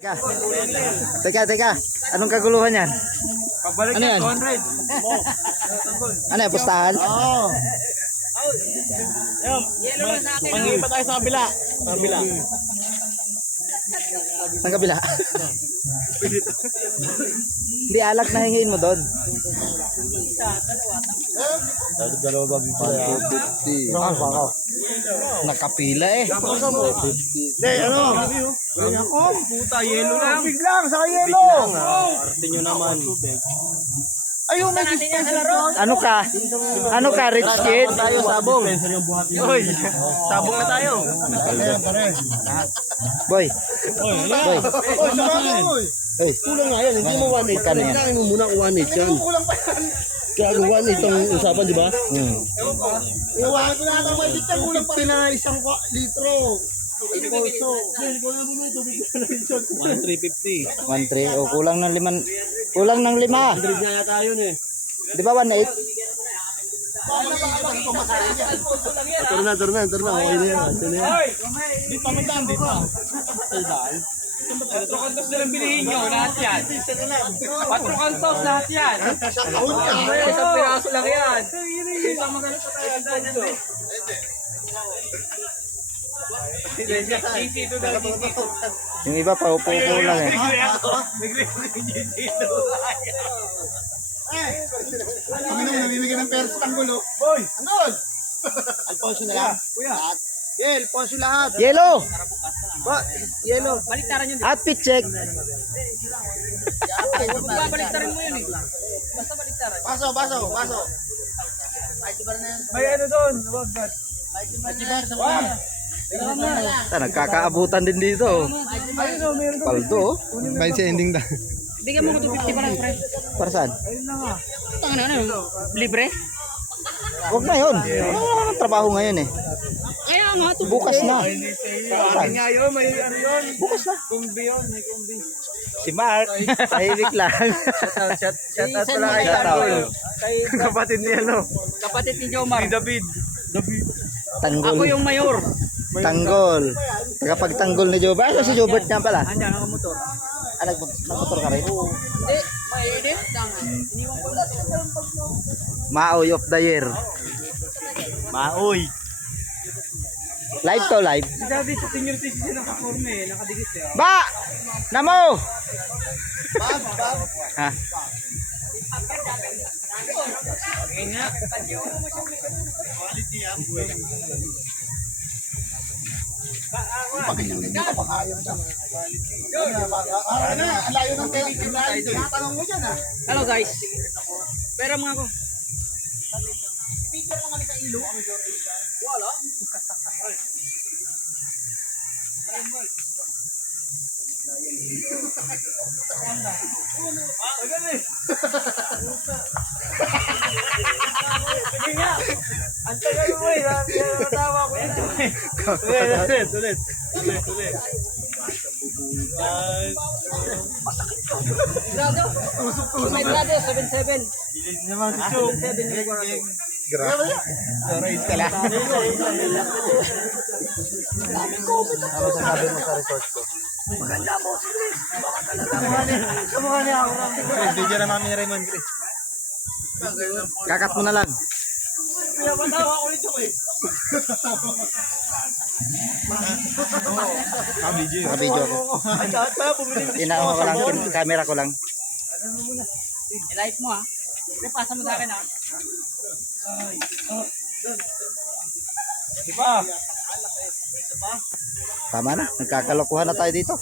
Teka. Anong kaguluhan yan? Pagbalik Ano yan? 200. Ano yan? Pustahan? Oo. Mangingi pa tayo sa kabila. Sa kabila. Saan kabila? Hindi, alak na hingin mo doon. Dalawa ba bigla? 150. Nakapila eh. Hindi, ano? Puta, yelo lang. Biglang, saka yelo. Arte nyo naman. Ayun, may dispenser. Ano ka, rich kid? Tayo, sabong. Uy, sabong na tayo. Boy. Uy, sabong. Hey, Kulang nga yan, hindi mo 1.8. magkano yan? Kailangan mo muna 1.8 yan. Kulang pa yan. Kaya 1.8 ang usapan, di ba? Iwahan ko na ata may dito, kulang pa na isang litro. Ay, poso. 1.350. 1.3. O, kulang ng 5. Kulang ng 5. 100 na yata yun eh. Di ba 1.8? Tara na. Okay na yan. Di pa magdaan dito. Daan. 4 kantos na lang bilihin nyo, lahat yan. 4 kantos, lahat yan. Isang piraso lang yan. Isang magalit pa tayo. Dito. Dito daw, dito. Yung iba pa, upo-upo lang eh. Kami nung namimigay ng pera sa Tanggulo. Boy! Anggol! Alfonso na lang. Kuya. Alfonso lahat. Yellow! Yelo. Outfit check. Baliktarin mo yun eh. Basta baliktarin. Baso. May ano doon, wag gat. Nagkakaabutan din dito. Paldo. May sending da. Bigyan mo ko 250 pa lang, pre. Para saan? Tangina ano? Libre? Huwag na yun. Wala nang trabaho ngayon eh. Kaya nga, Bukas na. Nga yun, may ano yun. Bukas na. Kumbi yun, may kumbi. Si Mark, tahimik lang. Shout out pala kay Shout out. Tanggol. Kapatid niya, no? kapatid ni Jomar. David. Tanggol. Ako yung mayor. Tanggol. Tagapagtanggol ni Jobert. Ano si Jobert nga pala? Andiyan ako motor. Nagmotor ka rin? Hindi, mainit. Iniwan ko lang. Maoy of the year. Maoy. Live to live. Si David sa senior citizen nakaporme eh. Nakadikit eh. Ba! Namo! Ha? Ngayon nga. Layo ng tinatanong mo dyan, ah. Hello guys. Pera mga ako. Sige nga. Ang tagal mo eh. Natawa ko yan. Ulit. Grado. May grado, 7-7. Naman si Chuk. 7 yung grado. Raise ka lang. Ano sasabi mo sa resort ko? Kamukha niya ako. Video na mami ni Raymond Chris. Kakat mo na lang. Pinapatawa ko nito eh. Naka-video ako. At lahat pala bumili ng Inawa ko lang, camera ko lang. I-like mo ha. Pasa mo sa akin ha. Diba? Tama na, nagkakalokohan na tayo dito.